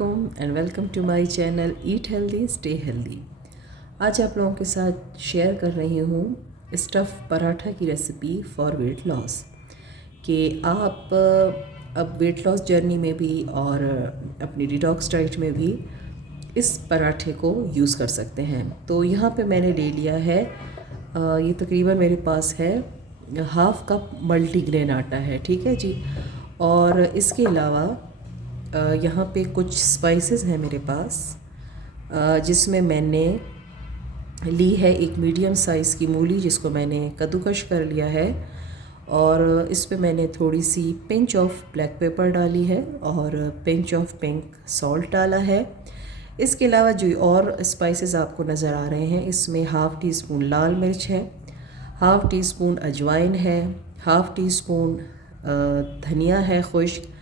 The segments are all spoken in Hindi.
अस्सलामुअलैकुम and welcome to my channel eat healthy stay healthy. आज आप लोगों के साथ शेयर कर रही हूँ स्टफ़ पराठा की रेसिपी फॉर वेट लॉस कि आप अब वेट लॉस जर्नी में भी और अपनी डिटॉक्स डाइट में भी इस पराठे को यूज़ कर सकते हैं। तो यहाँ पे मैंने ले लिया है ये तकरीबन मेरे पास है हाफ़ कप मल्टीग्रेन आटा है, ठीक है जी। और इसके अलावा यहाँ पे कुछ स्पाइसेस हैं मेरे पास, जिसमें मैंने ली है एक मीडियम साइज़ की मूली जिसको मैंने कद्दूकश कर लिया है, और इस पे मैंने थोड़ी सी पिंच ऑफ ब्लैक पेपर डाली है और पिंच ऑफ पिंक सॉल्ट डाला है। इसके अलावा जो और स्पाइसेस आपको नज़र आ रहे हैं, इसमें हाफ़ टी स्पून लाल मिर्च है, हाफ़ टी स्पून अजवाइन है, हाफ़ टी स्पून धनिया है खुश्क,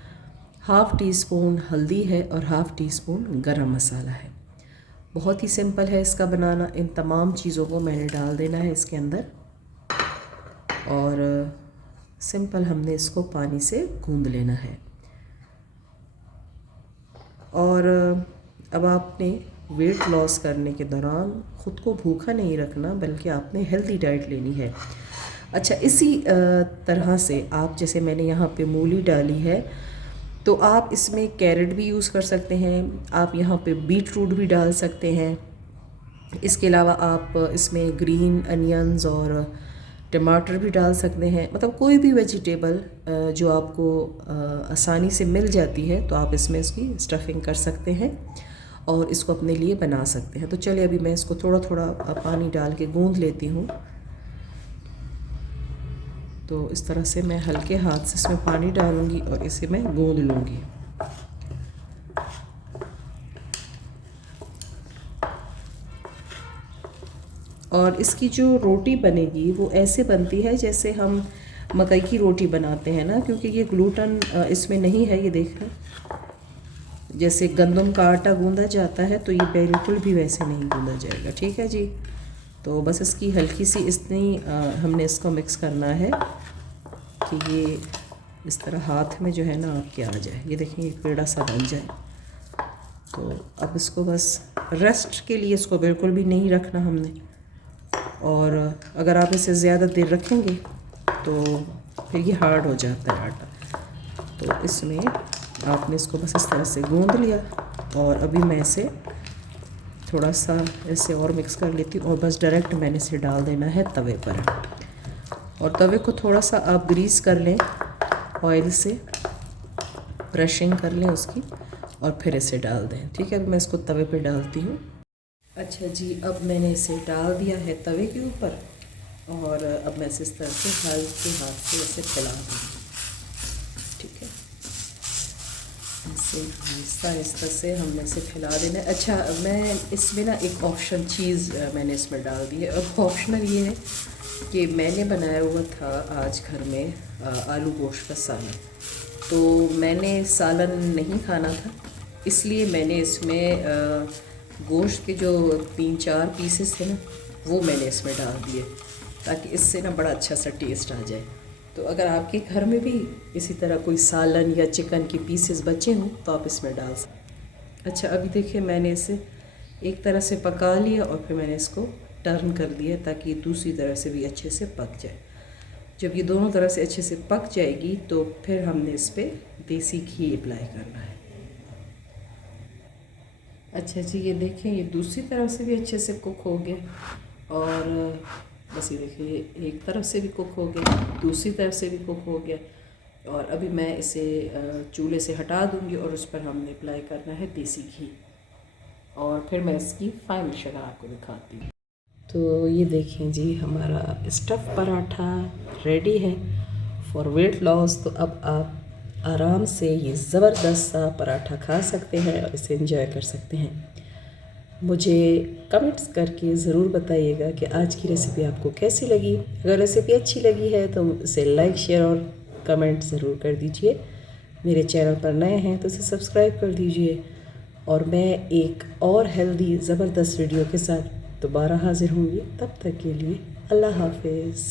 हाफ़ टी स्पून हल्दी है और हाफ़ टी स्पून गरम मसाला है। बहुत ही सिंपल है इसका बनाना। इन तमाम चीज़ों को मैंने डाल देना है इसके अंदर और सिंपल हमने इसको पानी से गूंद लेना है। और अब आपने वेट लॉस करने के दौरान ख़ुद को भूखा नहीं रखना, बल्कि आपने हेल्दी डाइट लेनी है। अच्छा, इसी तरह से आप, जैसे मैंने यहाँ पे मूली डाली है, तो आप इसमें कैरेट भी यूज़ कर सकते हैं, आप यहाँ पे बीट रूट भी डाल सकते हैं। इसके अलावा आप इसमें ग्रीन अनियंस और टमाटर भी डाल सकते हैं। मतलब कोई भी वेजिटेबल जो आपको आसानी से मिल जाती है, तो आप इसमें इसकी स्टफिंग कर सकते हैं और इसको अपने लिए बना सकते हैं। तो चलिए अभी मैं इसको थोड़ा थोड़ा पानी डाल के गूंद लेती हूँ। तो इस तरह से मैं हल्के हाथ से इसमें पानी डालूंगी और इसे मैं गूंद लूँगी। और इसकी जो रोटी बनेगी वो ऐसे बनती है जैसे हम मकई की रोटी बनाते हैं ना, क्योंकि ये ग्लूटन इसमें नहीं है। ये देखना, जैसे गंदम का आटा गूंदा जाता है, तो ये बिल्कुल भी वैसे नहीं गूंदा जाएगा, ठीक है जी। तो बस इसकी हल्की सी इतनी हमने इसको मिक्स करना है कि ये इस तरह हाथ में जो है ना आपके आ जाए। ये देखिए एक पेड़ा सा बन जाए। तो अब इसको बस रेस्ट के लिए, इसको बिल्कुल भी नहीं रखना हमने, और अगर आप इसे ज़्यादा देर रखेंगे तो फिर ये हार्ड हो जाता है आटा। तो इसमें आपने इसको बस इस तरह से गूंद लिया और अभी मैं इसे थोड़ा सा ऐसे और मिक्स कर लेती हूँ और बस डायरेक्ट मैंने इसे डाल देना है तवे पर। और तवे को थोड़ा सा आप ग्रीस कर लें ऑयल से, ब्रशिंग कर लें उसकी, और फिर इसे डाल दें, ठीक है। अब मैं इसको तवे पे डालती हूँ। अच्छा जी, अब मैंने इसे डाल दिया है तवे के ऊपर और अब मैं इस तरह से हल्के हाथ से इसे फैला दूँगी, ठीक है। इसे आहिस्ता आहिस्ता से हमने इसे फैला देना है। अच्छा, मैं इसमें ना एक ऑप्शन चीज़ मैंने इसमें डाल दी है। अब ऑप्शनल ये है कि मैंने बनाया हुआ था आज घर में आलू गोश्त का सालन। तो मैंने सालन नहीं खाना था, इसलिए मैंने इसमें गोश्त के जो 3-4 पीसेस थे ना, वो मैंने इसमें डाल दिए, ताकि इससे ना बड़ा अच्छा सा टेस्ट आ जाए। तो अगर आपके घर में भी इसी तरह कोई सालन या चिकन के पीसेस बचे हों तो आप इसमें डाल सकते। अच्छा, अभी देखिए मैंने इसे एक तरह से पका लिया और फिर मैंने इसको टर्न कर दिया ताकि दूसरी तरह से भी अच्छे से पक जाए। जब ये दोनों तरह से अच्छे से पक जाएगी तो फिर हमने इस पर देसी घी अप्लाई करना है। अच्छा जी, ये देखें ये दूसरी तरफ से भी अच्छे से कुक हो गया, और बस ये देखिए एक तरफ से भी कुक हो गया, दूसरी तरफ से भी कुक हो गया। और अभी मैं इसे चूल्हे से हटा दूंगी और उस पर हमने अप्लाई करना है देसी घी, और फिर मैं इसकी फाइनल शक्ल आपको दिखाती हूँ। तो ये देखें जी, हमारा स्टफ़ पराठा रेडी है फॉर वेट लॉस। तो अब आप आराम से ये ज़बरदस्त सा पराठा खा सकते हैं और इसे एंजॉय कर सकते हैं। मुझे कमेंट्स करके ज़रूर बताइएगा कि आज की रेसिपी आपको कैसी लगी। अगर रेसिपी अच्छी लगी है तो इसे लाइक, शेयर और कमेंट ज़रूर कर दीजिए। मेरे चैनल पर नए हैं तो इसे सब्सक्राइब कर दीजिए, और मैं एक और हेल्दी ज़बरदस्त वीडियो के साथ दोबारा हाज़िर होंगी। तब तक के लिए अल्लाह हाफ़िज़।